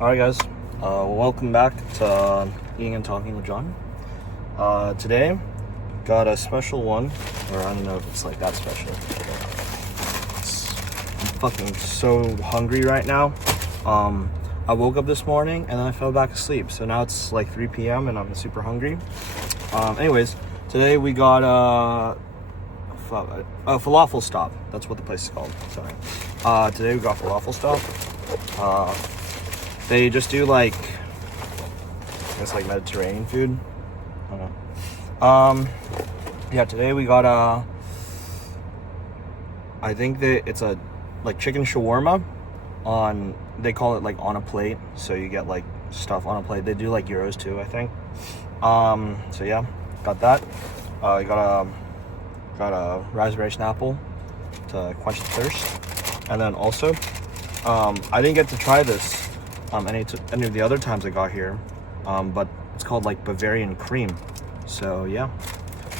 Alright guys, welcome back to Eating and Talking with John. Today, got a special one, or I don't know if it's like that special. I'm fucking so hungry right now. I woke up this morning and then I fell back asleep, so now it's like 3 p.m. and I'm super hungry. Anyways, today we got a falafel stop. That's what the place is called, sorry. Today we got falafel stop. They just do like, I guess like Mediterranean food. I don't know. Yeah, today we got I think that it's a like chicken shawarma on, they call it like on a plate. So you get like stuff on a plate. They do like gyros too, I think. So yeah, got that. I got a raspberry Snapple to quench the thirst. And then also, I didn't get to try this any of the other times I got here, but it's called like Bavarian cream. So yeah,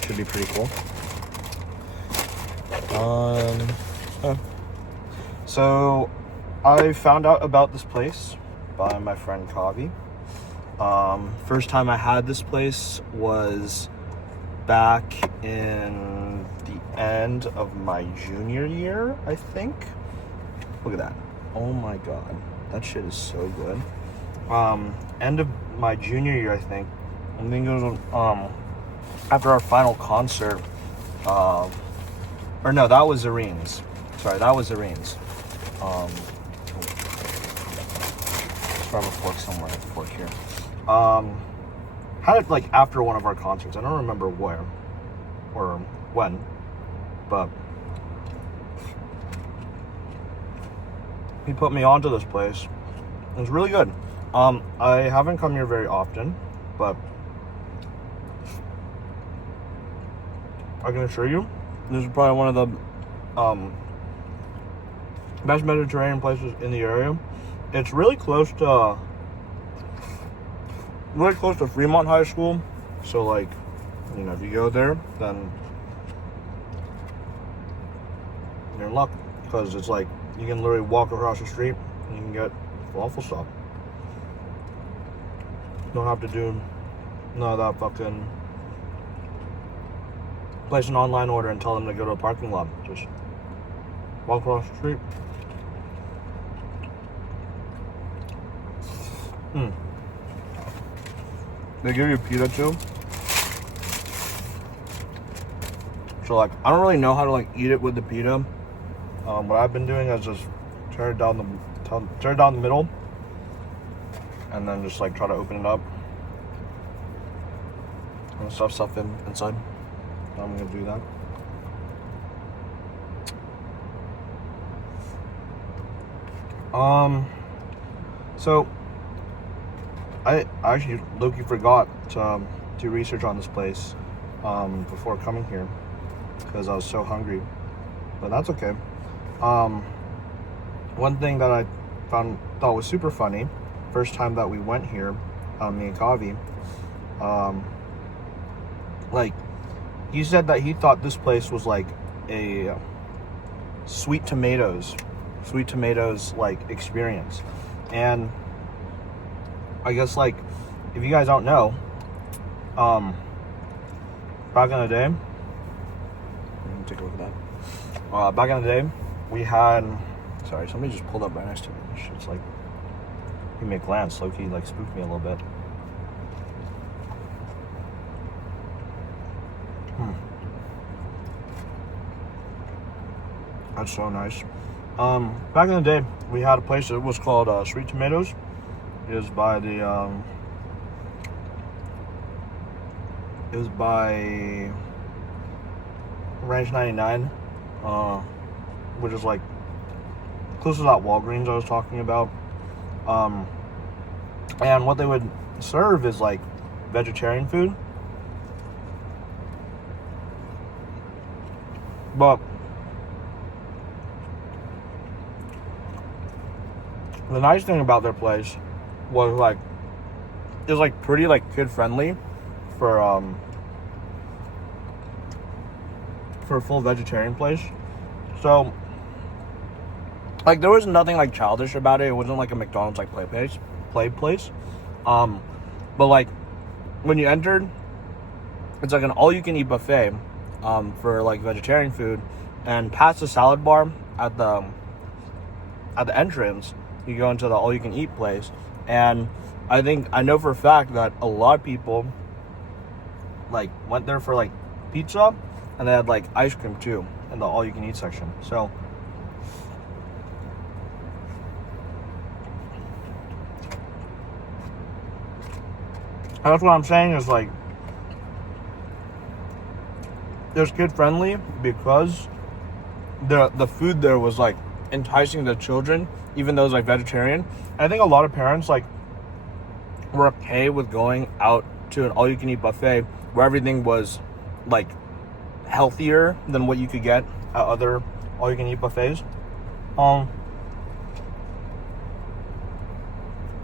should be pretty cool. So I found out about this place by my friend Kavi. First time I had this place was back in the end of my junior year, I think. Look at that. Oh my god, that shit is so good. End of my junior year, I think. I think it was after our final concert. Or no, that was Zarene's. Sorry, that was Zarene's. Let's grab a fork somewhere. A fork here. Had it like after one of our concerts. I don't remember where or when, but he put me onto this place. It was really good. I haven't come here very often, but I can assure you, this is probably one of the best Mediterranean places in the area. It's really close to Fremont High School. So like, you know, if you go there, then you're in luck, because it's like you can literally walk across the street and you can get falafel stop. Don't have to do none of that fucking place an online order and tell them to go to a parking lot. Just walk across the street. They give you pita too. So like, I don't really know how to like eat it with the pita. What I've been doing is just tear it down the middle, and then just like try to open it up and stuff inside. I'm gonna do that. So I actually low-key forgot to do research on this place before coming here because I was so hungry, but that's okay. One thing that I thought was super funny, first time that we went here, me and Kavi, like, he said that he thought this place was like a sweet tomatoes like experience. And I guess like, if you guys don't know, back in the day, let me take a look at that. Back in the day, we had, sorry, somebody just pulled up right next to me. It's like, he made a glance, low-key like spooked me a little bit. That's so nice. Back in the day, we had a place that was called Sweet Tomatoes. It was by Ranch 99, which is like close to that Walgreens I was talking about. And what they would serve is like vegetarian food, but the nice thing about their place was like, it was like pretty like kid friendly for a full vegetarian place. So Like, there was nothing, like, childish about it. It wasn't, like, a McDonald's, like, play place. play place. But like when you entered, it's like an all-you-can-eat buffet for like vegetarian food, and past the salad bar at the entrance, you go into the all-you-can-eat place. And I know for a fact that a lot of people like went there for like pizza, and they had like ice cream too in the all-you-can-eat section. So that's what I'm saying is like it's kid friendly because the food there was like enticing the children, even though it's like vegetarian. I think a lot of parents like were okay with going out to an all-you-can-eat buffet where everything was like healthier than what you could get at other all-you-can-eat buffets. And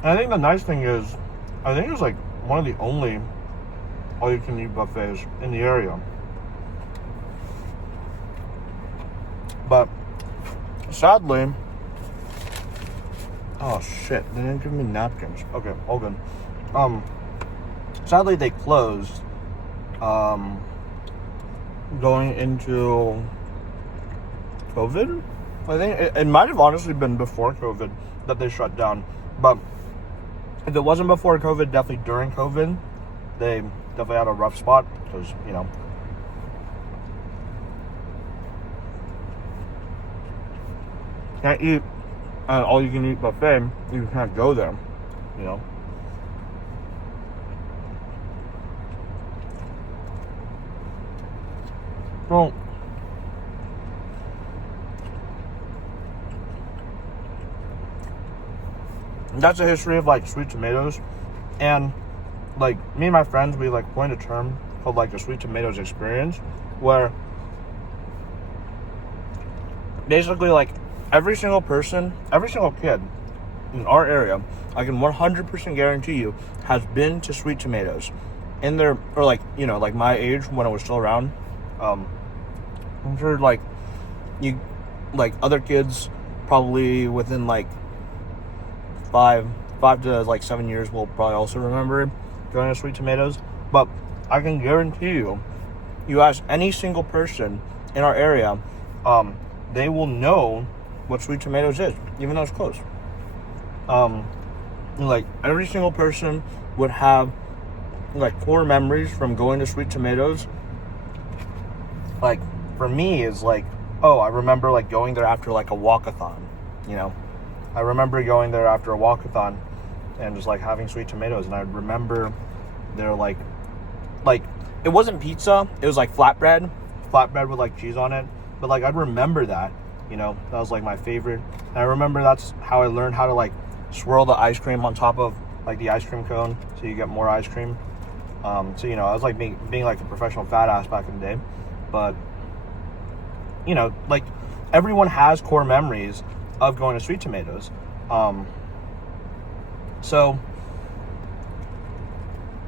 I think the nice thing is, I think it's like one of the only all-you-can-eat buffets in the area. But sadly, oh shit, they didn't give me napkins. Okay, all good. Sadly they closed going into COVID. I think it might have honestly been before COVID that they shut down. But if it wasn't before COVID, definitely during COVID, they definitely had a rough spot because, you know, can't eat an all-you-can-eat buffet. You can't go there, you know. Well, that's the history of like sweet tomatoes. And like me and my friends, we like coined a term called like the sweet tomatoes experience, where basically like every single person, every single kid in our area, I can 100% guarantee you, has been to Sweet Tomatoes in their, or like, you know, like my age when it was still around. I'm sure like you, like other kids probably within like five to like 7 years will probably also remember going to Sweet Tomatoes. But I can guarantee you, you ask any single person in our area, they will know what Sweet Tomatoes is, even though it's closed. Like every single person would have like core memories from going to Sweet Tomatoes. Like for me, is like, oh, I remember like going there after like a walkathon. You know, I remember going there after a walkathon and just like having Sweet Tomatoes, and I remember they're like it wasn't pizza, it was like flatbread with like cheese on it. But like I'd remember that. You know, that was like my favorite. And I remember that's how I learned how to like swirl the ice cream on top of like the ice cream cone so you get more ice cream. So, you know, I was like being like a professional fat ass back in the day. But, you know, like everyone has core memories of going to Sweet Tomatoes. So,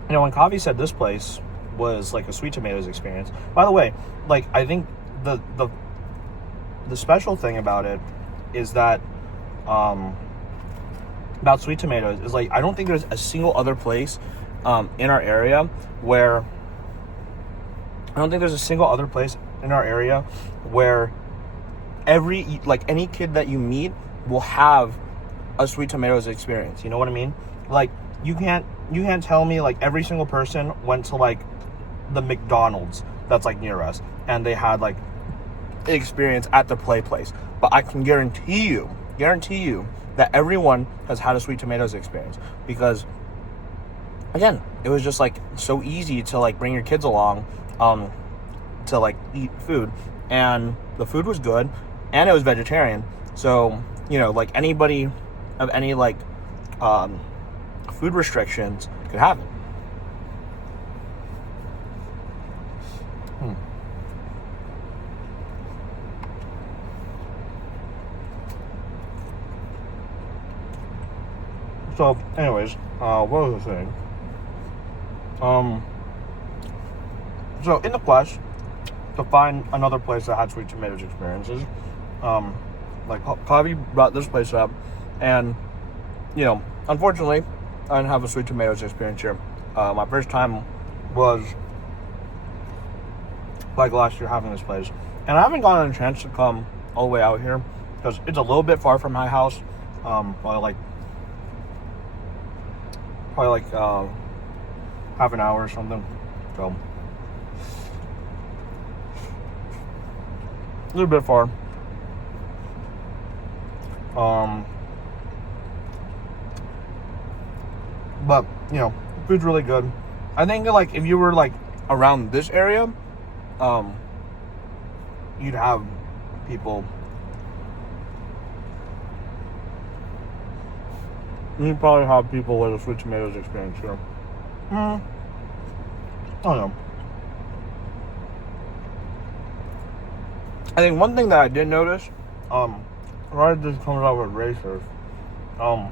you know, when Kavi said this place was like a Sweet Tomatoes experience, by the way, like I think the special thing about it is that about Sweet Tomatoes is like I don't think there's a single other place in our area where every like any kid that you meet will have a Sweet Tomatoes experience. You know what I mean? Like you can't tell me like every single person went to like the McDonald's that's like near us and they had like experience at the play place, but I can guarantee you that everyone has had a Sweet Tomatoes experience, because again, it was just like so easy to like bring your kids along to like eat food, and the food was good and it was vegetarian, so you know, like anybody of any like food restrictions could have it. So, anyways, what was I saying? So in the quest to find another place that had Sweet Tomatoes experiences, like Kavi brought this place up, and you know, unfortunately, I didn't have a sweet tomatoes experience here. My first time was like last year having this place, and I haven't gotten a chance to come all the way out here because it's a little bit far from my house. Probably like half an hour or something. So a little bit far. But you know, food's really good. I think like if you were like around this area, you'd have people. You'd probably have people with a sweet tomatoes experience here. I don't know. I think one thing that I did notice, right, this comes out with racers. I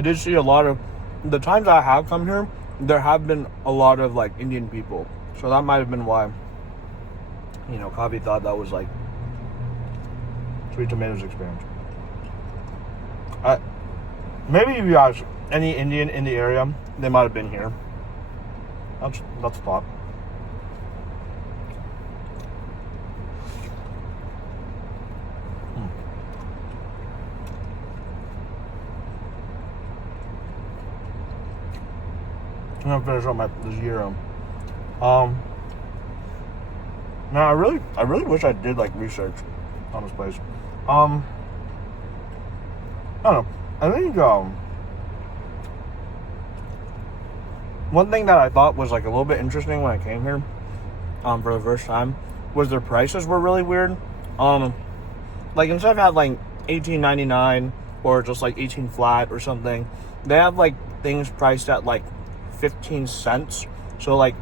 did see a lot of the times I have come here. There have been a lot of like Indian people, so that might have been why. You know, Kavi thought that was like sweet tomatoes experience. Maybe if you ask any Indian in the area, they might have been here. That's a thought. I'm gonna finish up this gyro. Now I really wish I did like research on this place. I don't know. I think one thing that I thought was like a little bit interesting when I came here for the first time was their prices were really weird. Like instead of having like $18.99 or just like 18 flat or something, they have like things priced at like 15 cents. So like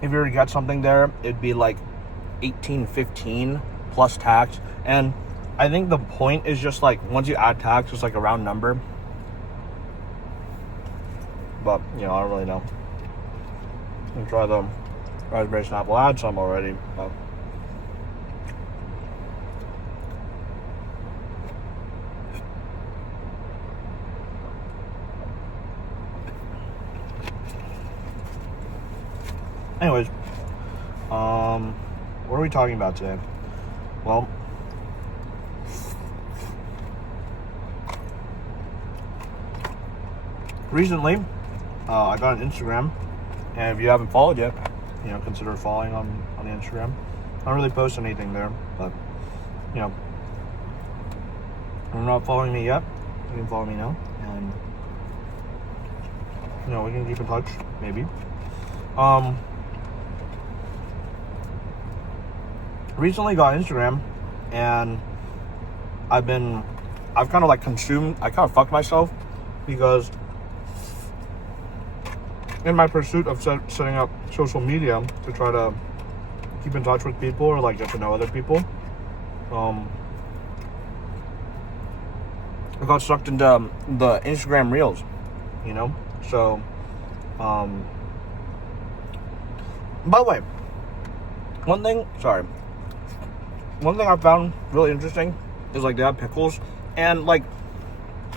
if you were to get something there, it'd be like $18.15 plus tax. And I think the point is just like once you add tax, it's like a round number. But you know, I don't really know. I'm gonna try the raspberry snapple. I had some already, but anyways, what are we talking about today? Well, recently, I got an Instagram, and if you haven't followed yet, you know, consider following on the Instagram. I don't really post anything there, but you know, if you're not following me yet, you can follow me now, and you know, we can keep in touch, maybe. Recently got Instagram, and I've kind of like consumed, I kind of fucked myself because in my pursuit of setting up social media to try to keep in touch with people or like get to know other people, I got sucked into the Instagram Reels, you know? So, by the way, one thing I found really interesting is like they have pickles, and like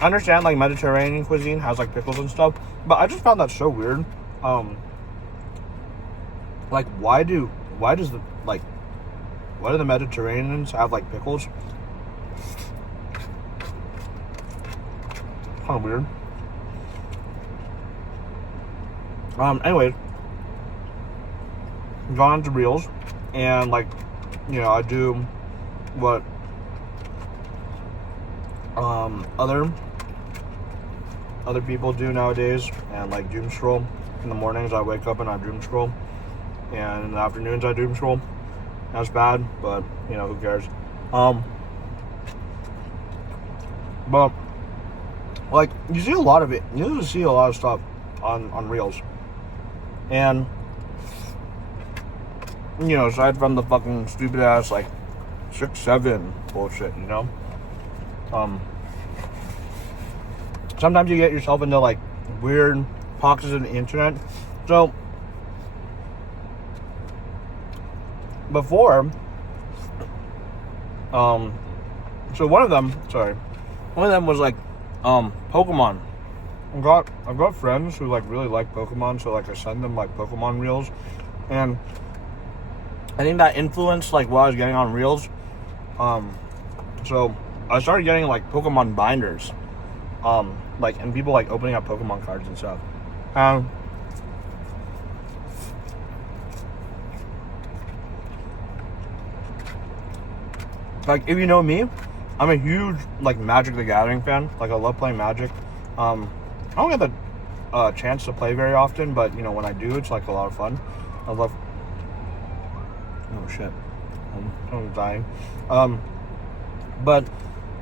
I understand like Mediterranean cuisine has like pickles and stuff, but I just found that so weird. Like why do the Mediterraneans have like pickles? Kind of weird. Anyways, gone to Reels, and like, you know, I do what other people do nowadays, and like doom scroll. In the mornings I wake up and I doom scroll, and in the afternoons I doom scroll. That's bad, but you know, who cares? But like you see a lot of it. You see a lot of stuff on Reels, and you know, aside from the fucking stupid ass like 6-7 bullshit, you know. Sometimes you get yourself into like weird pockets of the internet. So before, so one of them was like Pokemon. I've got friends who like really like Pokemon, so like I send them like Pokemon reels, and I think that influenced like what I was getting on reels. So I started getting like Pokemon binders, like, and people like opening up Pokemon cards and stuff. Like, if you know me, I'm a huge like Magic the Gathering fan. Like, I love playing Magic. I don't get the chance to play very often, but you know, when I do, it's like a lot of fun. I love. Oh shit, I'm dying. But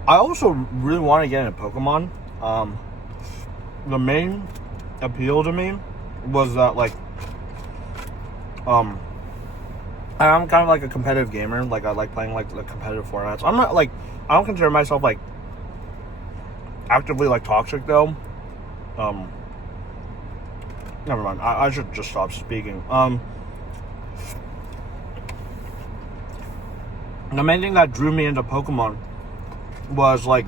I also really want to get into Pokemon. The main appeal to me was that like, I'm kind of like a competitive gamer. Like, I like playing like the competitive formats. I'm not like, I don't consider myself like actively like toxic though. Never mind. I should just stop speaking. The main thing that drew me into Pokemon was like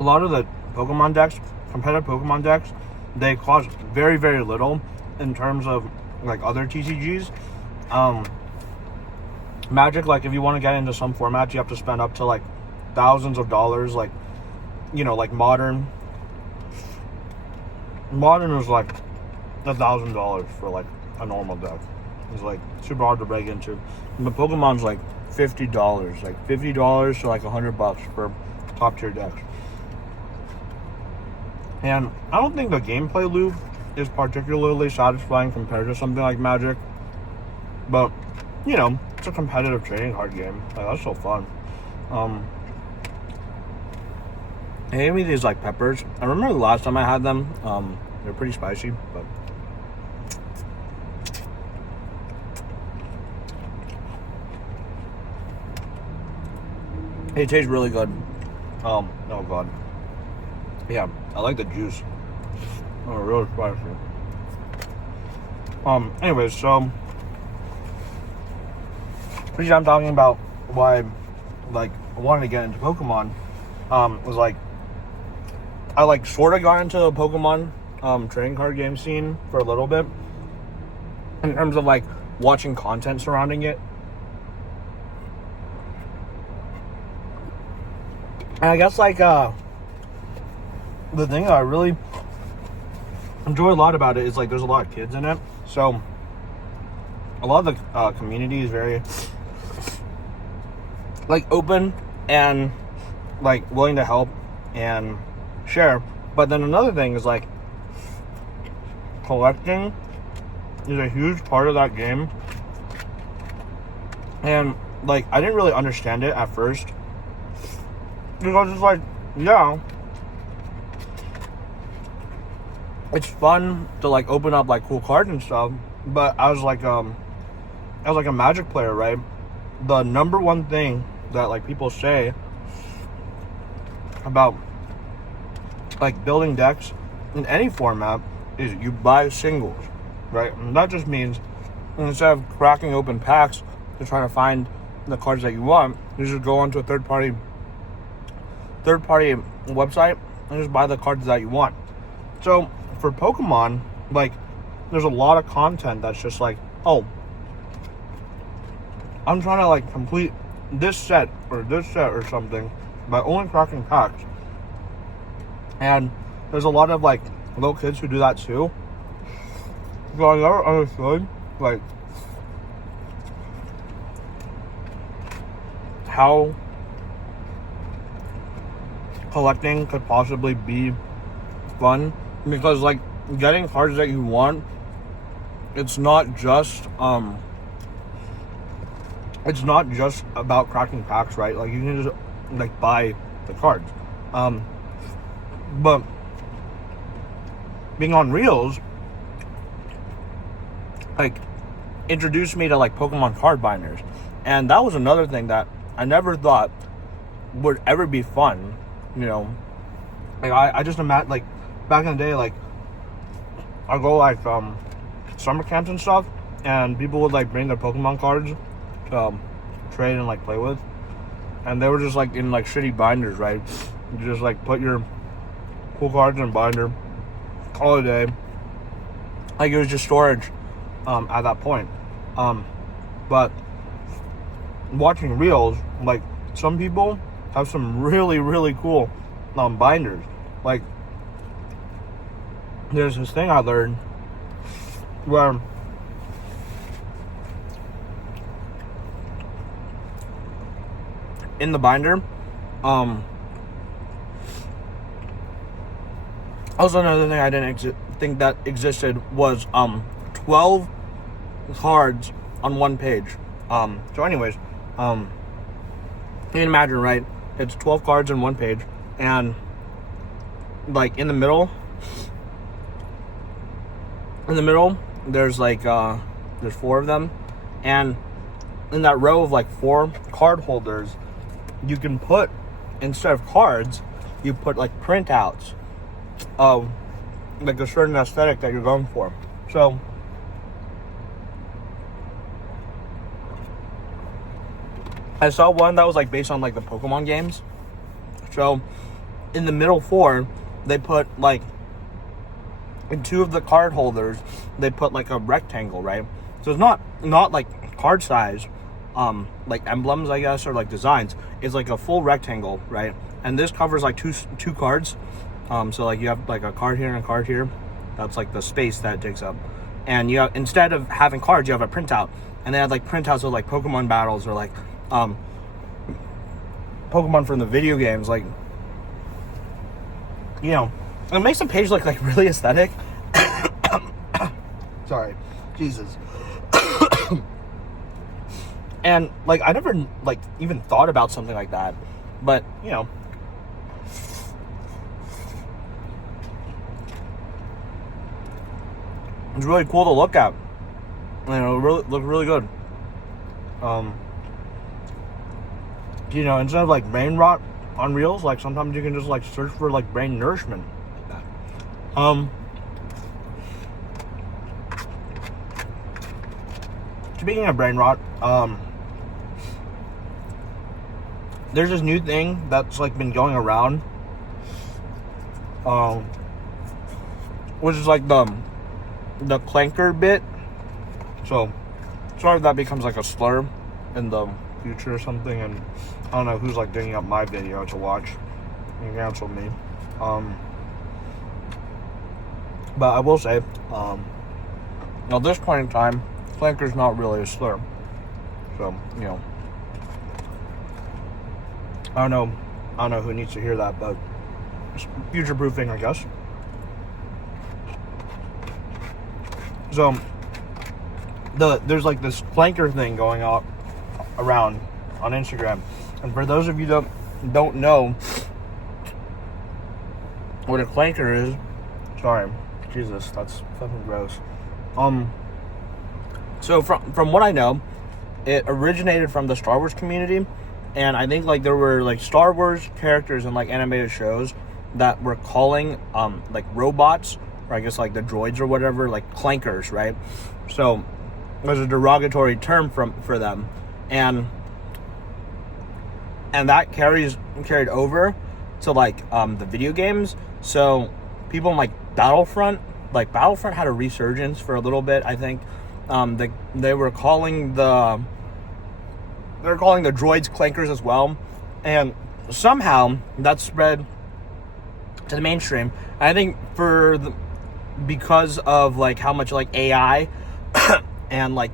a lot of the Pokemon decks, competitive Pokemon decks, they cost very, very little in terms of like other TCGs. Magic, like if you want to get into some format, you have to spend up to like thousands of dollars. Like, you know, like modern is like $1,000 for like a normal deck. It's like super hard to break into. But Pokemon's like $50, like $50 to like $100 for top tier decks. And I don't think the gameplay loop is particularly satisfying compared to something like Magic. But, you know, it's a competitive trading card game. Like, that's so fun. They gave me these like peppers. I remember the last time I had them. They're pretty spicy, but it tastes really good. Oh god. Yeah, I like the juice. Oh, really spicy. Anyways, so reason I'm talking about why like I wanted to get into Pokemon was like I like sort of got into the Pokemon trading card game scene for a little bit in terms of like watching content surrounding it. And I guess like the thing that I really enjoy a lot about it is like there's a lot of kids in it, so a lot of the community is very like open and like willing to help and share. But then another thing is like collecting is a huge part of that game, and like I didn't really understand it at first because it's like, yeah, it's fun to like open up like cool cards and stuff, but I was like a Magic player, right? The number one thing that like people say about like building decks in any format is you buy singles, right? And that just means instead of cracking open packs to try to find the cards that you want, you just go onto a third party website and just buy the cards that you want. So for Pokemon, like there's a lot of content that's just like, oh, I'm trying to like complete this set or something by only cracking packs. And there's a lot of like little kids who do that too. So I never understood like how collecting could possibly be fun, because like getting cards that you want, it's not just about cracking packs, right? Like you can just like buy the cards. But being on Reels like introduced me to like Pokemon card binders, and that was another thing that I never thought would ever be fun. You know, like I just imagine like back in the day, like I go like summer camps and stuff, and people would like bring their Pokemon cards to trade and like play with, and they were just like in like shitty binders, right? You just like put your cool cards in a binder, call it a day. Like, it was just storage at that point. But watching reels, like, some people have some really, really cool binders. Like, there's this thing I learned where in the binder, also another thing I didn't think that existed was 12 cards on one page. So anyways, you can imagine, right? It's 12 cards on one page, and like in the middle, there's like there's 4 of them, and in that row of like 4 card holders, you can put, instead of cards, you put like printouts of like a certain aesthetic that you're going for. So I saw one that was like based on like the Pokemon games. So in the middle 4, they put like, in 2 of the card holders, they put like a rectangle, right? So it's not like card size, like emblems, I guess, or like designs. It's like a full rectangle, right? And this covers like two cards. So like you have like a card here and a card here. That's like the space that it takes up. And you have, instead of having cards, you have a printout. And they had like printouts of like Pokemon battles, or like Pokemon from the video games. Like, you know, it makes the page look like really aesthetic. Sorry, Jesus. And like, I never like even thought about something like that, but you know, it's really cool to look at. You know, it really look really good. You know, instead of like brain rot on reels, like sometimes you can just like search for like brain nourishment like that. Speaking of brain rot, there's this new thing that's like been going around, which is like the clanker bit. So sorry if that becomes like a slur in the future or something, and I don't know who's like digging up my video to watch. You can cancel me. But I will say, at this point in time, clanker's not really a slur. So, you know, I don't know who needs to hear that, but it's future-proofing, I guess. So, there's like this clanker thing going on around on Instagram, and for those of you that don't know what a clanker is, sorry, Jesus, that's fucking gross. So from what I know, it originated from the Star Wars community, and I think like there were like Star Wars characters in like animated shows that were calling like robots, or I guess like the droids or whatever, like clankers, right? So it was a derogatory term for them, and that carried over to like the video games. So people in like Battlefront had a resurgence for a little bit, I think. They were calling the droids clankers as well, and somehow that spread to the mainstream. I think because of like how much like AI and like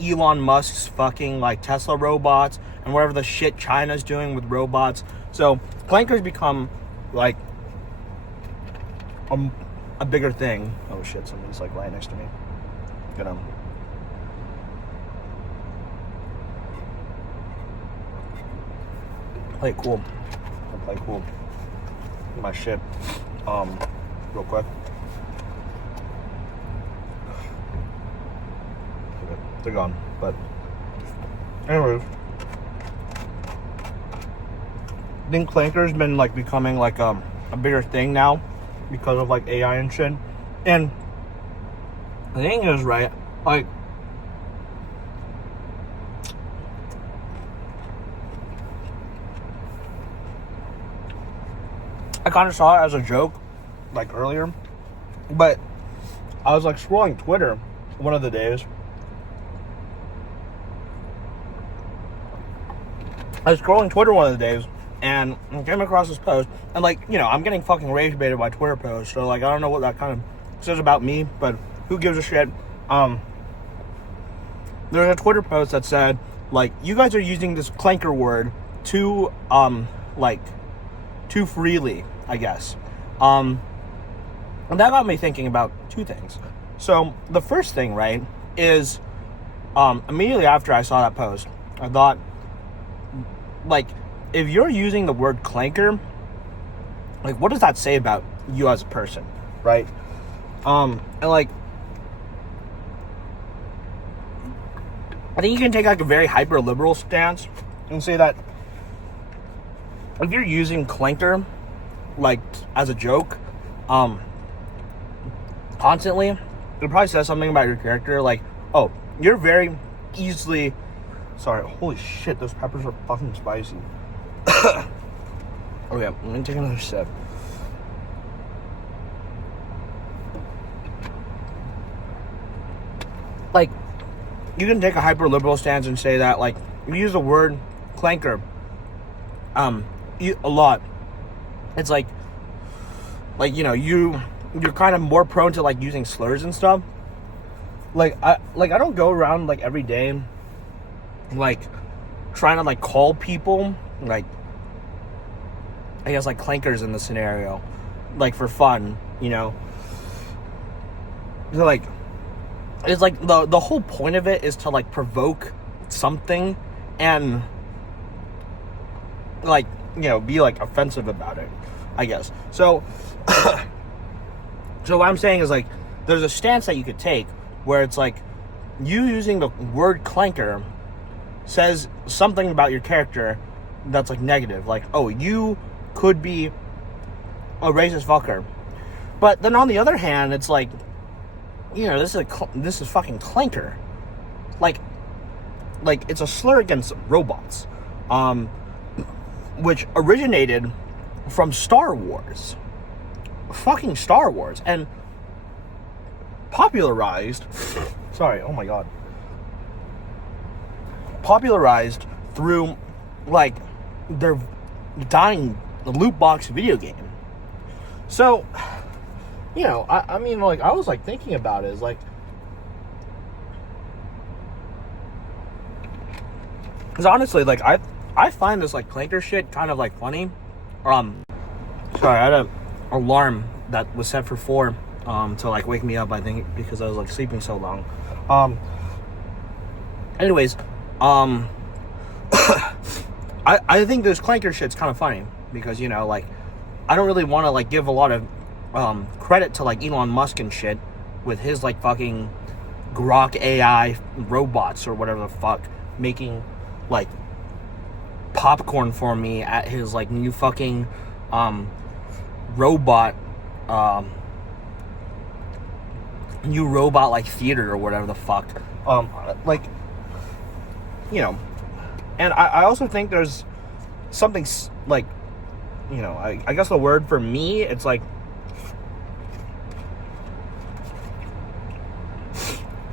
Elon Musk's fucking like Tesla robots and whatever the shit China's doing with robots, so clankers become like a bigger thing. Oh shit, somebody's like right next to me. Gonna play it cool. Play cool. My shit. Real quick. They're gone. But anyways, I think clanker's been like becoming like a bigger thing now because of like AI and shit. And the thing is, right, like I kind of saw it as a joke, like earlier, but I was like scrolling Twitter one of the days. I was scrolling Twitter one of the days and came across this post, and like, you know, I'm getting fucking rage baited by Twitter posts, so like I don't know what that kind of says about me, but who gives a shit. There's a Twitter post that said, like, you guys are using this clanker word too too freely, I guess. And that got me thinking about two things. So the first thing, right, is immediately after I saw that post, I thought, like, if you're using the word clanker, like, what does that say about you as a person, right? And like, I think you can take like a very hyper liberal stance and say that if you're using clanker like as a joke constantly, it probably says something about your character, like, oh, you're very easily, sorry, holy shit, those peppers are fucking spicy. Okay, let me take another sip. Like, you can take a hyper liberal stance and say that, like, you use the word clanker a lot. It's like, you know, you're kind of more prone to like using slurs and stuff. Like I don't go around like every day like trying to like call people like, I guess, like clankers in the scenario, like for fun, you know. So, like, it's like the whole point of it is to like provoke something and like, you know, be like offensive about it, I guess. So so what I'm saying is, like, there's a stance that you could take where it's like you using the word clanker says something about your character that's like negative, like, oh, you could be a racist fucker. But then on the other hand, it's like, you know, this is fucking clanker, like it's a slur against robots, which originated from Star Wars, and popularized through like their dying loot box video game. So, you know, I mean, like, I was like thinking about it, is like, because honestly, like, I find this like clanker shit kind of like funny. Sorry, I had an alarm that was set for 4 to like wake me up, I think, because I was like sleeping so long. Anyways, I think this clanker shit's kind of funny because, you know, like, I don't really want to like give a lot of credit to like Elon Musk and shit with his like fucking Grok AI robots or whatever the fuck, making like popcorn for me at his like new fucking robot like theater or whatever the fuck, like, you know. And I also think there's something like, you know, I guess the word for me, it's like,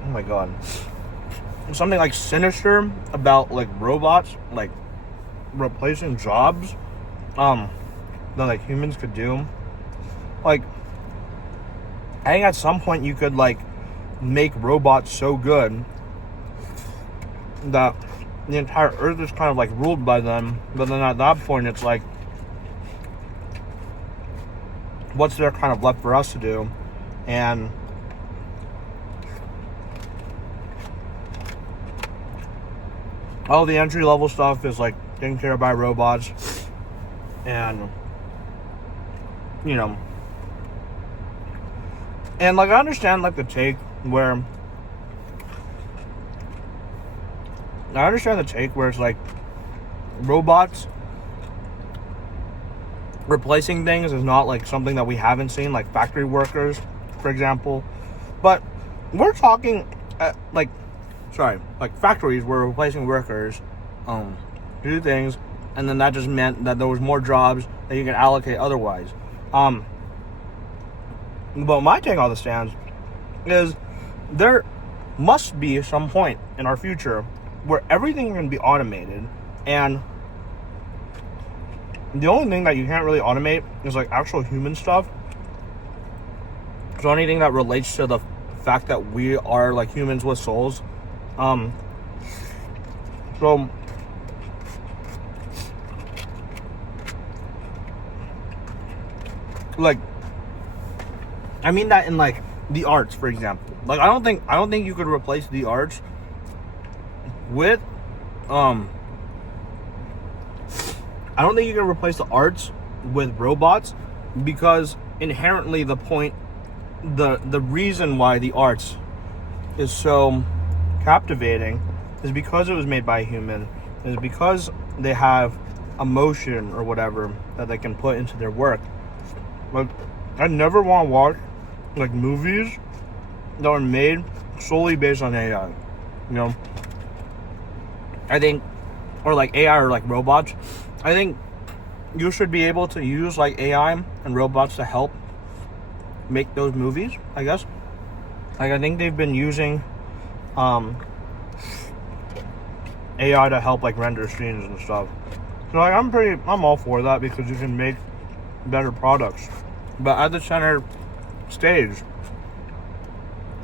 oh my god, something like sinister about like robots like replacing jobs that like humans could do. Like, I think at some point you could like make robots so good that the entire earth is kind of like ruled by them, but then at that point it's like, what's there kind of left for us to do? And all the entry level stuff is like taken care of by robots. And, you know, and like I understand like the take where it's like robots replacing things is not like something that we haven't seen, like factory workers, for example. But we're talking like factories were replacing workers to do things, and then that just meant that there was more jobs that you could allocate otherwise. But my take on the stands is there must be some point in our future where everything can be automated, and the only thing that you can't really automate is like actual human stuff. So anything that relates to the fact that we are like humans with souls. So like, I mean that in like the arts, for example. Like I don't think you could replace the arts with I don't think you can replace the arts with robots, because inherently the reason why the arts is so captivating is because it was made by a human, is because they have emotion or whatever that they can put into their work. Like, I never want to watch like movies that are made solely based on AI. You know, I think, or like AI or like robots. I think you should be able to use like AI and robots to help make those movies, I guess. Like I think they've been using AI to help like render scenes and stuff. So like I'm all for that, because you can make better products. But at the center stage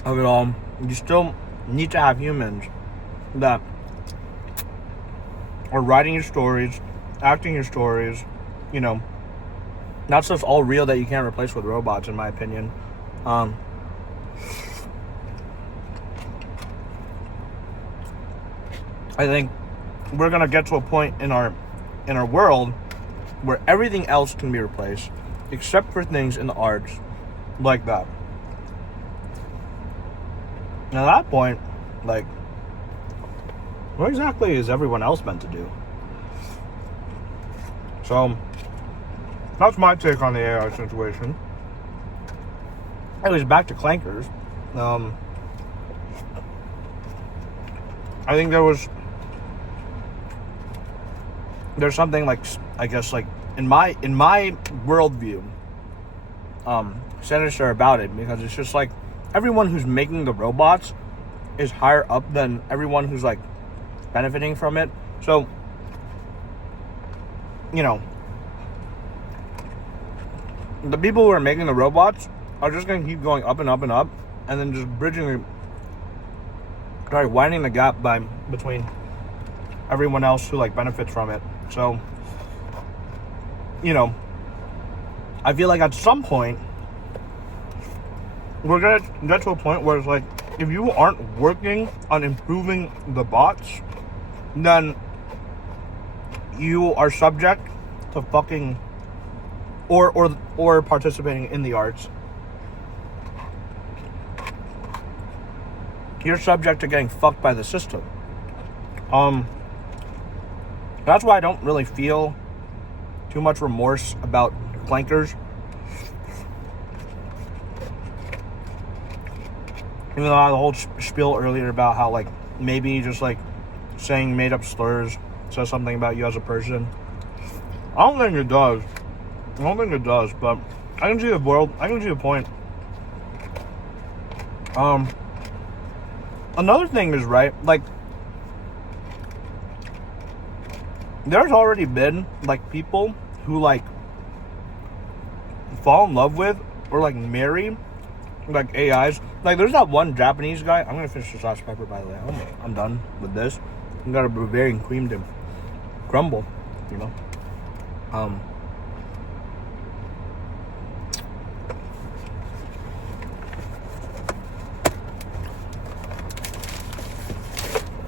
of it all, you still need to have humans that are writing your stories, acting your stories, you know. That's just all real that you can't replace with robots, in my opinion. I think we're gonna get to a point in our world where everything else can be replaced, except for things in the arts like that. And at that point, like, what exactly is everyone else meant to do? So that's my take on the AI situation. Anyways, back to Clankers. I think there's something like, I guess, like in my worldview, sinister about it, because it's just like everyone who's making the robots is higher up than everyone who's like benefiting from it. So, you know, the people who are making the robots are just going to keep going up and up and up, and then just widening the gap between everyone else who like benefits from it. So, you know, I feel like at some point we're gonna get to a point where it's like, if you aren't working on improving the bots, then you are subject to fucking or participating in the arts. You're subject to getting fucked by the system. That's why I don't really feel too much remorse about Clankers. Even though I had the whole spiel earlier about how like maybe just like saying made up slurs says something about you as a person. I don't think it does. But I can see the world. I can see the point. Another thing is, right, like, there's already been like people who like fall in love with or like marry like AIs. Like, there's that one Japanese guy. I'm gonna finish this last pepper, by the way. I'm done with this. I got a Bavarian cream to crumble, you know.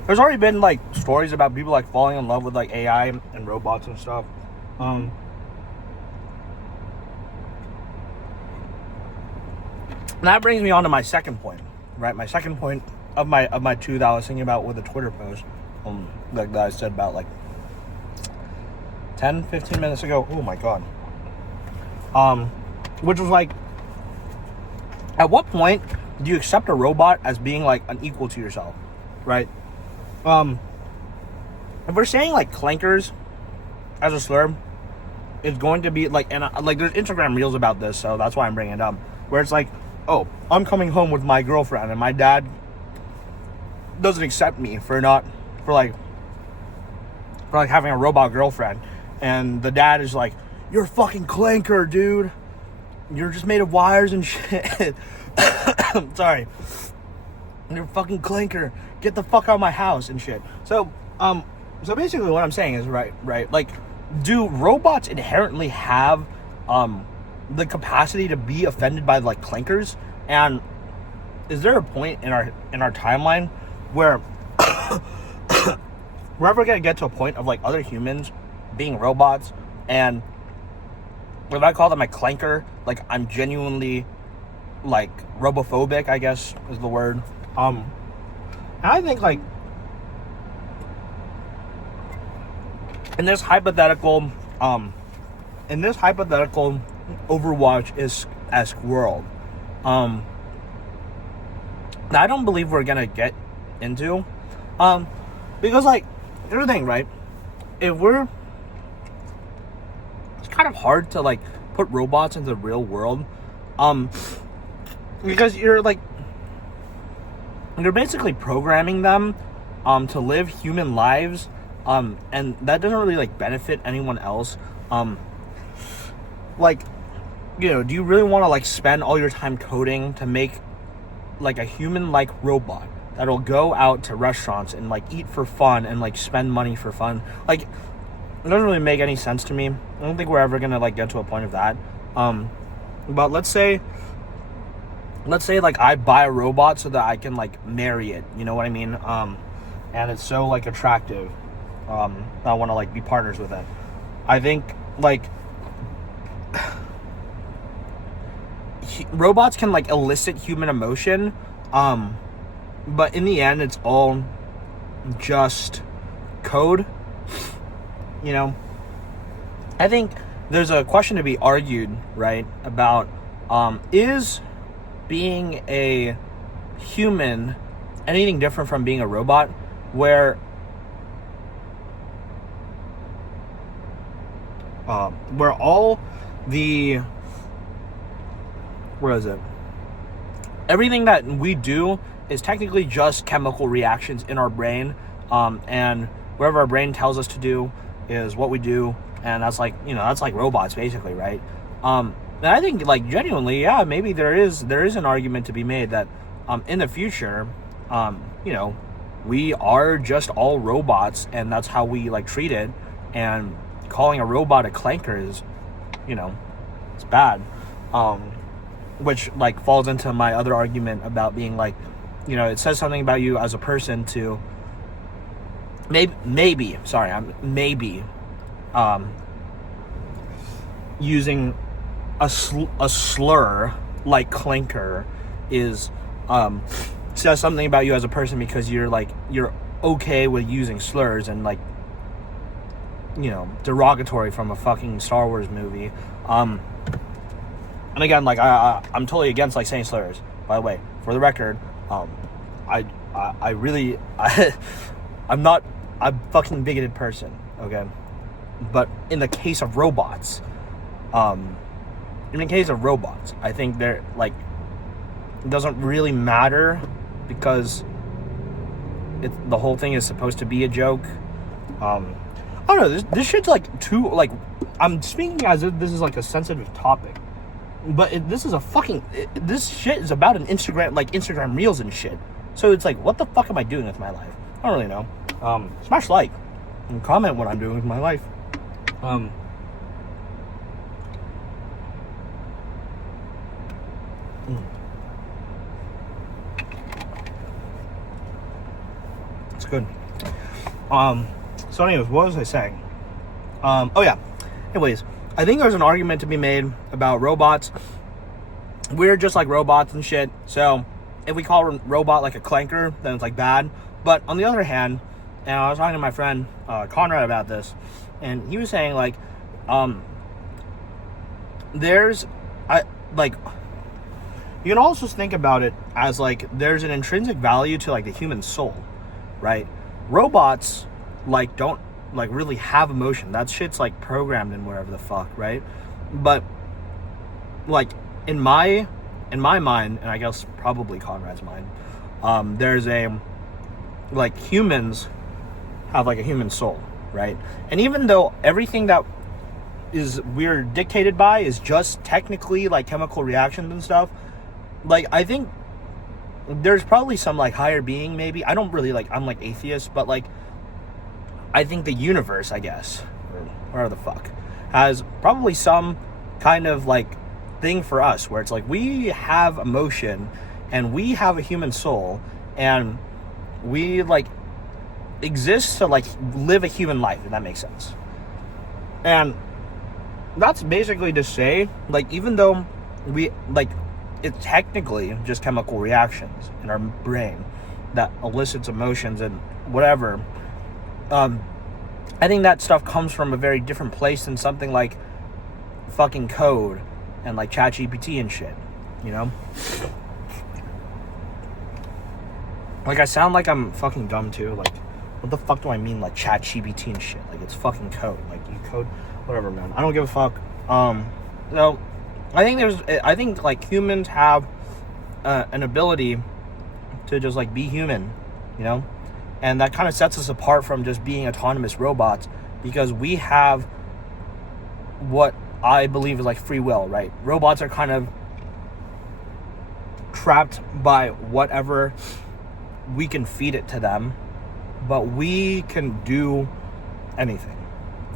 There's already been like stories about people like falling in love with like AI and robots and stuff. And that brings me on to my second point, right? My second point of my two that I was thinking about with a Twitter post, like that I said about like 10-15 minutes ago. Oh my god. Which was like, at what point do you accept a robot as being like an equal to yourself, right? If we're saying like clankers as a slur, is going to be like, and like there's Instagram reels about this, so that's why I'm bringing it up, where it's like, oh, I'm coming home with my girlfriend and my dad doesn't accept me for having a robot girlfriend, and the dad is like, you're a fucking clanker, dude, you're just made of wires and shit. Sorry, you're a fucking clanker, get the fuck out of my house and shit. So basically what I'm saying is, right, like, do robots inherently have the capacity to be offended by like clankers? And is there a point in our timeline where we're ever gonna get to a point of like other humans being robots, and if I call them a clanker, like I'm genuinely like robophobic, I guess is the word. And I think like in this hypothetical Overwatch-esque world, that I don't believe we're gonna get into, because like, here's the thing, right? It's kind of hard to like put robots into the real world, because you're basically programming them to live human lives, and that doesn't really like benefit anyone else. Like, you know, do you really want to like spend all your time coding to make like a human like robot that'll go out to restaurants and like eat for fun and like spend money for fun? Like, it doesn't really make any sense to me. I don't think we're ever gonna like get to a point of that. But let's say like I buy a robot so that I can like marry it, you know what I mean? And it's so like attractive, I want to like be partners with it. I think like robots can like elicit human emotion, but in the end it's all just code, you know. I think there's a question to be argued, right, about is being a human anything different from being a robot, where all the, where is it? Everything that we do is technically just chemical reactions in our brain, and whatever our brain tells us to do is what we do, and that's like, you know, that's like robots basically, right? And I think like genuinely, yeah, maybe there is an argument to be made that in the future, you know, we are just all robots, and that's how we like treat it, and calling a robot a clanker is, you know, it's bad. Which like falls into my other argument about being like, you know, it says something about you as a person to maybe using a slur like clanker is says something about you as a person, because you're okay with using slurs and like, you know, derogatory from a fucking Star Wars movie. And again, like I'm totally against like saying slurs, by the way, for the record. I really I'm not a fucking bigoted person, okay? But in the case of robots, I think they're like, it doesn't really matter, because the whole thing is supposed to be a joke. I don't know, this shit's like too, like, I'm speaking as if this is like a sensitive topic, but this shit is about an Instagram reels and shit. So it's like, what the fuck am I doing with my life? I don't really know. Smash like and comment what I'm doing with my life. It's good. So anyways, what was I saying? Oh yeah. Anyways, I think there's an argument to be made about robots. We're just like robots and shit. So if we call a robot like a clanker, then it's like bad. But on the other hand, and I was talking to my friend Conrad about this, and he was saying like, you can also think about it as like there's an intrinsic value to like the human soul, right? Robots like don't like really have emotion. That shit's like programmed in whatever the fuck, right? But like in my mind, and I guess probably Conrad's mind, there's a like humans have like a human soul, right? And even though everything that is we're dictated by is just technically like chemical reactions and stuff, like I think there's probably some like higher being, maybe. I don't really like, I'm like atheist, but like I think the universe, I guess, or whatever the fuck, has probably some kind of like thing for us where it's like we have emotion and we have a human soul and we like exist to like live a human life, if that makes sense. And that's basically to say, like, even though we like it's technically just chemical reactions in our brain that elicits emotions and whatever, I think that stuff comes from a very different place than something like fucking code and like ChatGPT and shit, you know? Like, I sound like I'm fucking dumb too. Like, what the fuck do I mean, like ChatGPT and shit? Like, it's fucking code. Like, you code, whatever, man. I don't give a fuck. So I think like humans have an ability to just like be human, you know? And that kind of sets us apart from just being autonomous robots, because we have what I believe is like free will, right? Robots are kind of trapped by whatever we can feed it to them, but we can do anything,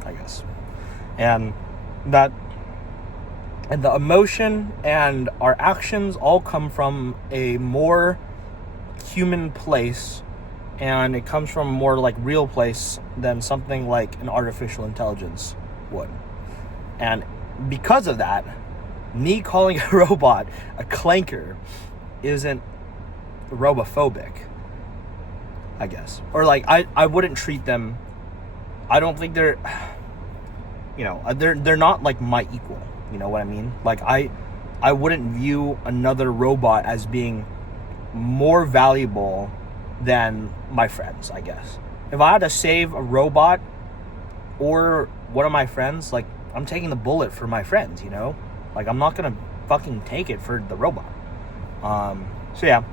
I guess. And the emotion and our actions all come from a more human place, and it comes from a more like real place than something like an artificial intelligence would. And because of that, me calling a robot a clanker isn't robophobic, I guess. Or like I wouldn't treat them, I don't think they're, you know, they're not like my equal, you know what I mean? Like I wouldn't view another robot as being more valuable than my friends, I guess. If I had to save a robot or one of my friends, like, I'm taking the bullet for my friends, you know? Like, I'm not gonna fucking take it for the robot. So yeah,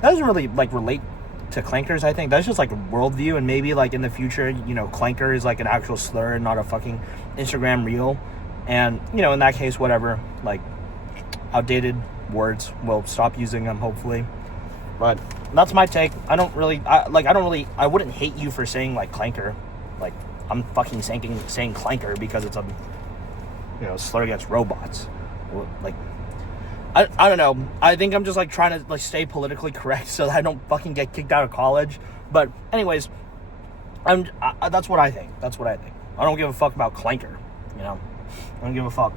that doesn't really like relate to clankers, I think. That's just like a worldview, and maybe like in the future, you know, clanker is like an actual slur and not a fucking Instagram reel. And, you know, in that case, whatever, like, outdated words, we'll stop using them, hopefully. But that's my take. I wouldn't hate you for saying like clanker. Like, I'm fucking saying clanker because it's a, you know, slur against robots. Like, I don't know. I think I'm just like trying to like stay politically correct so that I don't fucking get kicked out of college. But anyways, that's what I think. That's what I think. I don't give a fuck about clanker, you know? I don't give a fuck.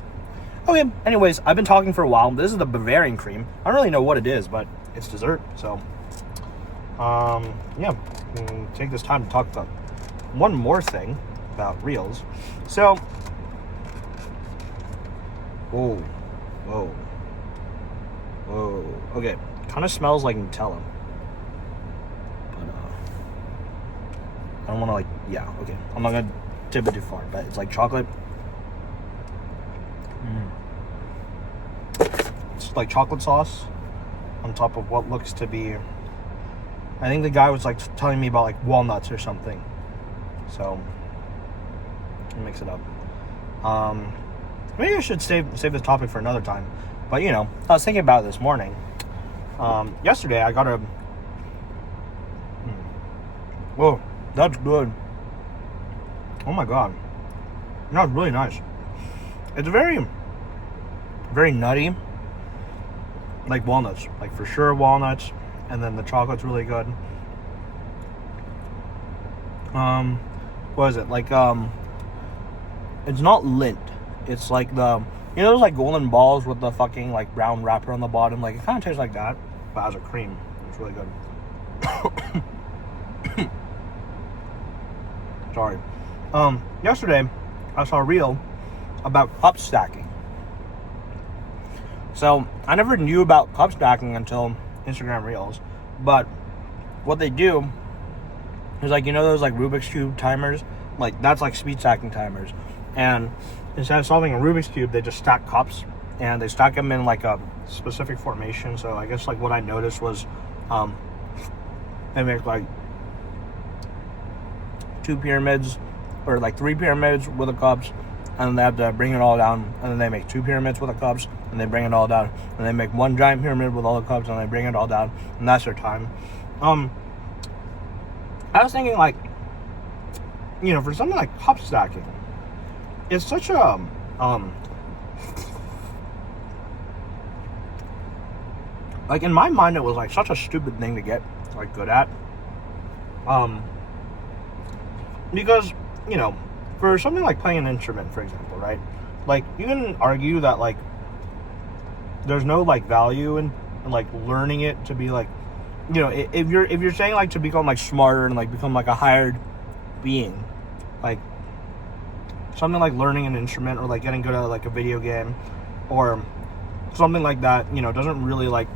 Okay, anyways, I've been talking for a while. This is the Bavarian cream. I don't really know what it is, but it's dessert, so yeah, take this time to talk about one more thing about reels. So, whoa, okay, kind of smells like Nutella, but I don't want to like, yeah, okay, I'm not gonna tip it too far, but it's like chocolate. It's like chocolate sauce on top of what looks to be, I think the guy was like telling me about like walnuts or something. So I'll mix it up. Maybe I should save this topic for another time. But you know, I was thinking about it this morning. Yesterday I got a whoa, that's good. Oh my god. That's really nice. It's very, very nutty. Like walnuts, like for sure walnuts, and then the chocolate's really good. What is it? Like, it's not Lindt. It's like the, you know those like golden balls with the fucking like brown wrapper on the bottom? Like, it kind of tastes like that, but as a cream. It's really good. Sorry. Yesterday, I saw a reel about cup stacking. So, I never knew about cup stacking until Instagram Reels, but what they do is like, you know those like Rubik's Cube timers Like, that's like speed stacking timers. And instead of solving a Rubik's Cube, they just stack cups. And they stack them in like a specific formation. So I guess like what I noticed was they make like 2 pyramids or like 3 pyramids with the cups, and they have to bring it all down, and then they make 2 pyramids with the cups, and they bring it all down, and they make 1 giant pyramid with all the cups, and they bring it all down, and that's their time. I was thinking, like, you know, for something like cup stacking, it's such a like, in my mind, it was like such a stupid thing to get like good at, because, you know, for something like playing an instrument, for example, right? Like, you can argue that, like, there's no, like, value in like, learning it to be, like, you know, if you're saying, like, to become, like, smarter and, like, become, like, a hired being, like, something like learning an instrument or, like, getting good at, like, a video game or something like that, you know, doesn't really, like,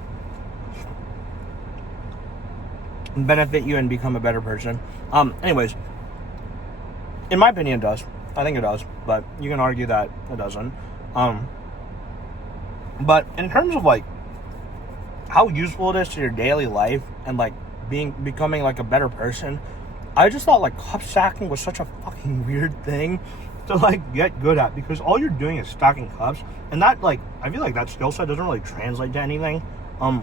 benefit you and become a better person. Anyways, in my opinion, it does. I think it does, but you can argue that it doesn't. But in terms of like how useful it is to your daily life and like becoming like a better person, I just thought like cup stacking was such a fucking weird thing to like get good at, because all you're doing is stacking cups, and that, like, I feel like that skill set doesn't really translate to anything. I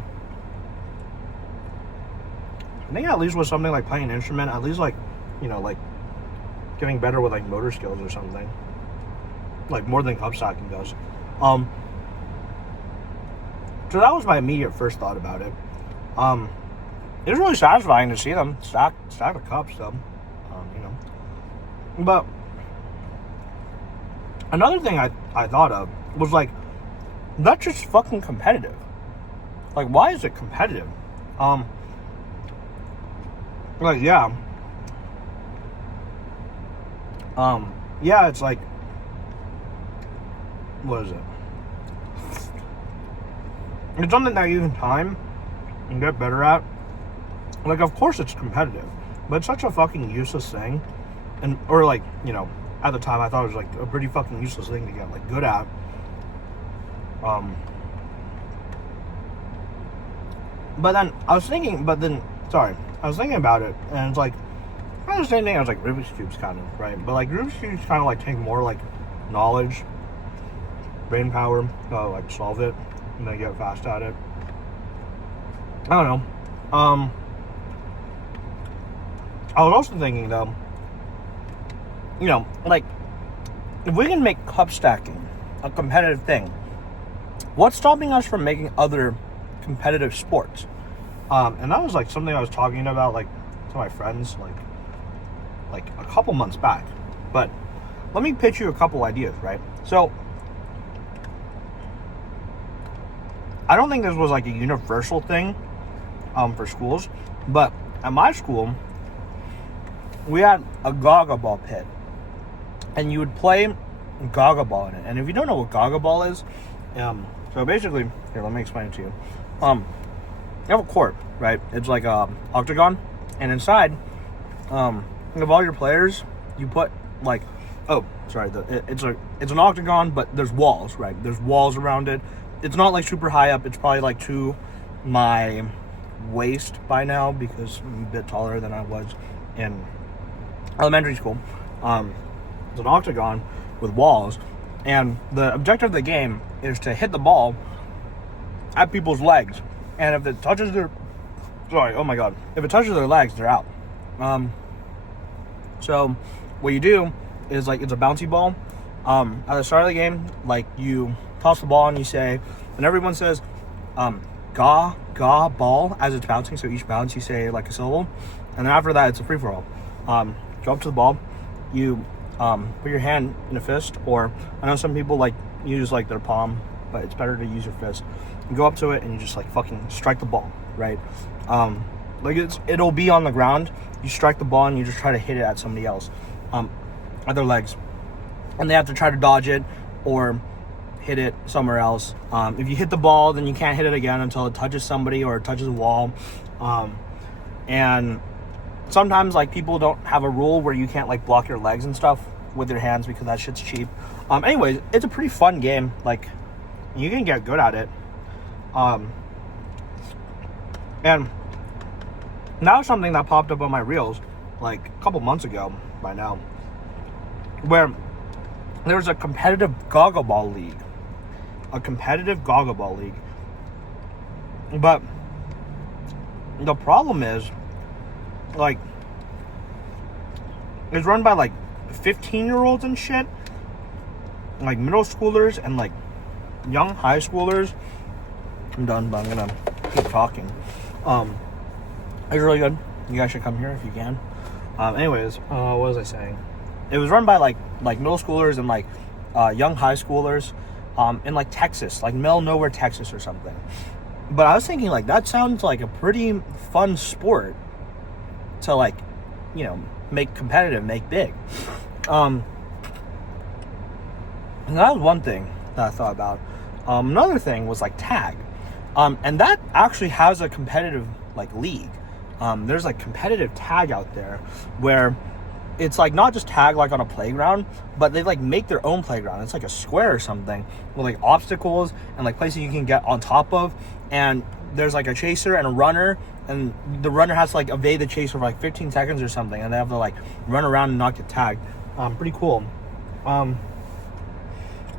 think at least with something like playing an instrument, at least like, you know, like getting better with like motor skills or something, like more than cup stacking does. So that was my immediate first thought about it. It was really satisfying to see them stack the cups, though. You know, but another thing I thought of was like, that's just fucking competitive. Like, why is it competitive? Like, yeah. Yeah, it's like, what is it? It's something that you can time and get better at. Like, of course it's competitive, but it's such a fucking useless thing. And, or like, you know, at the time I thought it was like a pretty fucking useless thing to get like good at. But then I was thinking about it, and it's like, kind of the same thing as like Rubik's Cubes, kind of, right? But like Rubik's Cubes kind of like take more like knowledge, brain power, like solve it, and then get fast at it. I don't know. I was also thinking, though, you know, like, if we can make cup stacking a competitive thing, what's stopping us from making other competitive sports? And that was like something I was talking about like to my friends like a couple months back. But let me pitch you a couple ideas, right? So I don't think this was like a universal thing for schools, but at my school we had a gaga ball pit, and you would play gaga ball in it. And if you don't know what gaga ball is, so basically, here, let me explain it to you. You have a court, right? It's like a octagon, and inside, of all your players, you put like, it's an octagon, but there's walls, right? There's walls around it. It's not like super high up. It's probably like to my waist by now, because I'm a bit taller than I was in elementary school. It's an octagon with walls, and the objective of the game is to hit the ball at people's legs, and if it touches their legs, they're out. So what you do is, like, it's a bouncy ball. At the start of the game, like, you toss the ball and you say, and everyone says ga ball as it's bouncing, so each bounce you say like a syllable, and then after that it's a free-for-all. Go up to the ball, you put your hand in a fist, or I know some people like use like their palm, but it's better to use your fist. You go up to it and you just like fucking strike the ball, right? Like it'll be on the ground. You strike the ball and you just try to hit it at somebody else, at their legs, and they have to try to dodge it or hit it somewhere else. If you hit the ball, then you can't hit it again until it touches somebody or it touches a wall. And sometimes like people don't have a rule where you can't like block your legs and stuff with your hands because that shit's cheap. Anyways, it's a pretty fun game. Like, you can get good at it. And now something that popped up on my reels like a couple months ago by now, where there was a competitive goggle ball league. But the problem is, like, it's run by like 15-year-olds and shit, like middle schoolers and like young high schoolers. I'm done, but I'm gonna keep talking. It's really good. You guys should come here if you can. Anyways, what was I saying? It was run by like middle schoolers and like young high schoolers in like Texas, like middle of nowhere Texas or something. But I was thinking, like, that sounds like a pretty fun sport to, like, you know, make competitive, make big. And that was one thing that I thought about. Another thing was like tag. And that actually has a competitive like league. There's like competitive tag out there where it's like not just tag like on a playground, but they like make their own playground. It's like a square or something with like obstacles and like places you can get on top of. And there's like a chaser and a runner, and the runner has to like evade the chaser for like 15 seconds or something, and they have to like run around and not get tagged. Pretty cool. And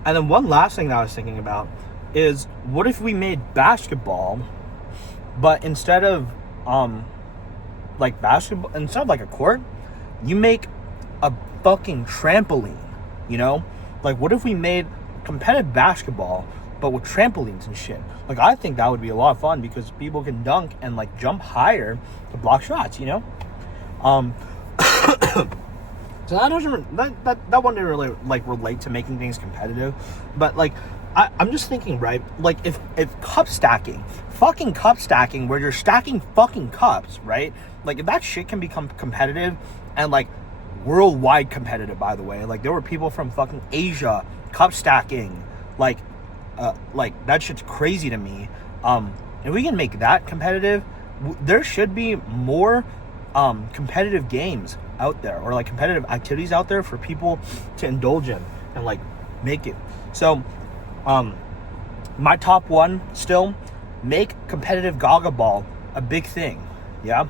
then one last thing that I was thinking about is, what if we made basketball, but instead of like basketball, instead of like a court, you make a fucking trampoline, you know? Like, what if we made competitive basketball, but with trampolines and shit? Like, I think that would be a lot of fun because people can dunk and like jump higher to block shots, you know? So that doesn't, that one didn't really like relate to making things competitive, but like, I'm just thinking, right? Like, if cup stacking, where you're stacking fucking cups, right? Like, if that shit can become competitive and like worldwide competitive, by the way, like there were people from fucking Asia cup stacking, like that shit's crazy to me. If we can make that competitive, there should be more competitive games out there, or like competitive activities out there for people to indulge in and like make it. So my top one still, make competitive goggle ball a big thing. Yeah.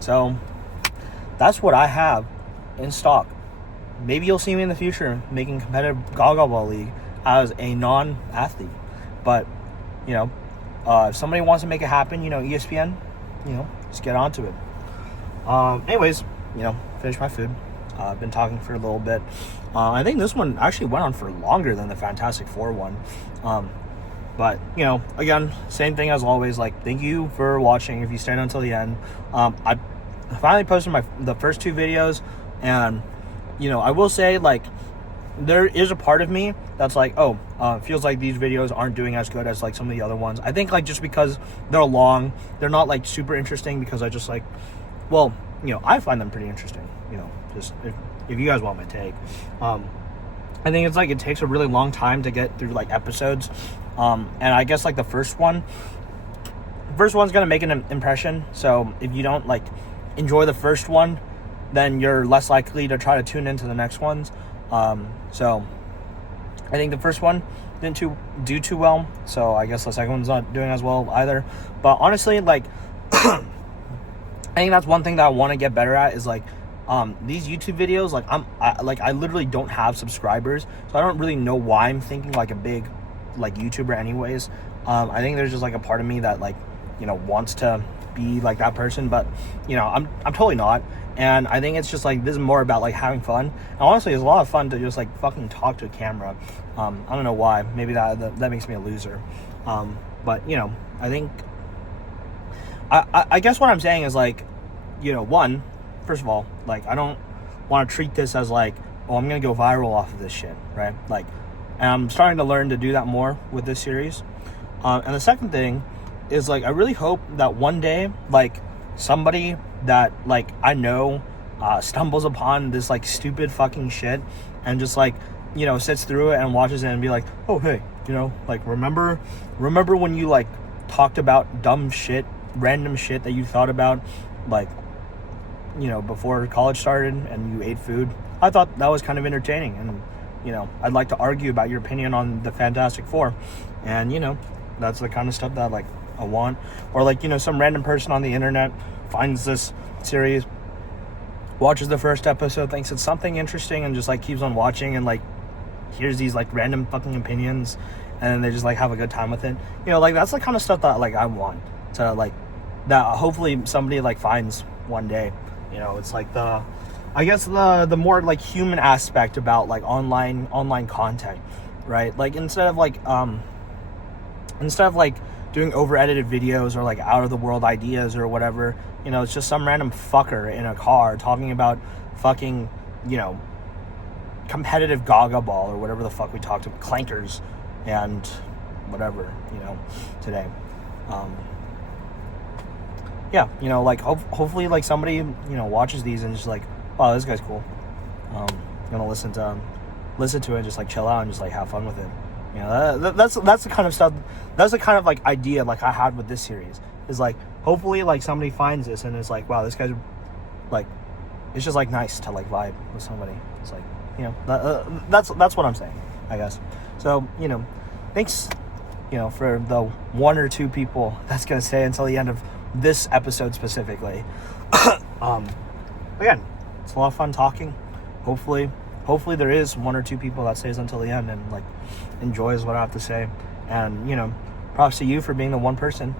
So that's what I have in stock. Maybe you'll see me in the future making competitive goggle ball league as a non-athlete, but you know, if somebody wants to make it happen, you know, ESPN, you know, just get onto it. Anyways, you know, finish my food. I've been talking for a little bit. I think this one actually went on for longer than the Fantastic Four one. But, you know, again, same thing as always. Like, thank you for watching if you stayed until the end. I finally posted the first two videos, and, you know, I will say, like, there is a part of me that's like, oh, feels like these videos aren't doing as good as, like, some of the other ones. I think, like, just because they're long, they're not, like, super interesting, because I just, like, well, you know, I find them pretty interesting, you know, just if you guys want my take. I think it's like it takes a really long time to get through like episodes, and I guess like the first one's gonna make an impression. So if you don't like enjoy the first one, then you're less likely to try to tune into the next ones. So I think the first one didn't do too well, so I guess the second one's not doing as well either. But honestly, like I think that's one thing that I want to get better at is like these YouTube videos. Like I literally don't have subscribers, so I don't really know why I'm thinking like a big like YouTuber anyways. I think there's just like a part of me that like, you know, wants to be like that person, but you know, I'm totally not. And I think it's just like, this is more about like having fun. And honestly, it's a lot of fun to just like fucking talk to a camera. I don't know why. Maybe that makes me a loser. But you know, I think I guess what I'm saying is like, you know, first of all, like I don't want to treat this as like, oh, I'm gonna go viral off of this shit, right? Like, and I'm starting to learn to do that more with this series. And the second thing is like, I really hope that one day, like somebody that like I know stumbles upon this like stupid fucking shit and just like, you know, sits through it and watches it and be like, oh hey, you know, like remember when you like talked about dumb shit, random shit that you thought about like before college started and you ate food, I thought that was kind of entertaining. And, I'd like to argue about your opinion on the Fantastic Four. And, that's the kind of stuff that, like, I want. Or, like, some random person on the internet finds this series, watches the first episode, thinks it's something interesting, and just, like, keeps on watching and, like, hears these, like, random fucking opinions, and then they just, like, have a good time with it. Like, that's the kind of stuff that, like, I want to, like, that hopefully somebody, like, finds one day. It's like I guess the more, like, human aspect about, like, online content, right? Like, instead of doing over-edited videos or, like, out-of-the-world ideas or whatever, it's just some random fucker in a car talking about fucking, competitive gaga ball or whatever the fuck we talked about, clankers and whatever, today. Yeah, like, hopefully, like, somebody, watches these and just like, wow, this guy's cool. Gonna listen to it and just, like, chill out and just, like, have fun with it. That's the kind of stuff, that's the kind of, like, idea, like, I had with this series, is, like, hopefully, like, somebody finds this and is like, wow, this guy's, like, it's just, like, nice to, like, vibe with somebody. It's like, that's what I'm saying, I guess. So, thanks, for the one or two people that's gonna stay until the end of this episode specifically. Again, it's a lot of fun talking. Hopefully there is one or two people that stays until the end and, like, enjoys what I have to say. And, props to you for being the one person.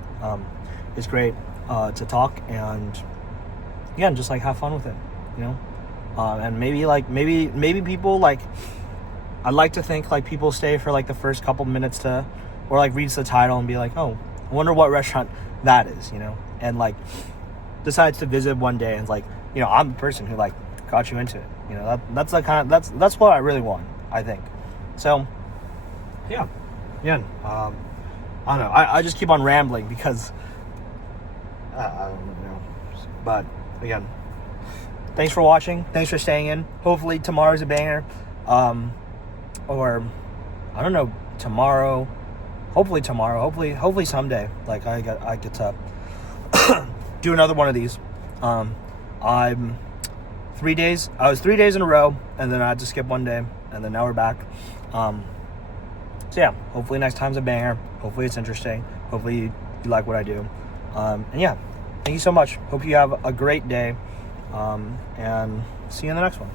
It's great to talk and, again, just, like, have fun with it, and maybe people, like, I'd like to think, like, people stay for, like, the first couple minutes or, like, reads the title and be like, oh, I wonder what restaurant that is, and, like, decides to visit one day and, like, I'm the person who, like, got you into it. That's the kind of, that's what I really want, I think. So, yeah. I don't know. I just keep on rambling because I don't know. But again, thanks for watching. Thanks for staying in. Hopefully tomorrow's a banger. Or I don't know, tomorrow. Hopefully tomorrow. Hopefully someday. Like, I get to do another one of these. I was 3 days in a row, and then I had to skip one day, and then now we're back. So yeah, hopefully next time's a banger. Hopefully it's interesting. Hopefully you like what I do. And yeah, thank you so much. Hope you have a great day. And see you in the next one.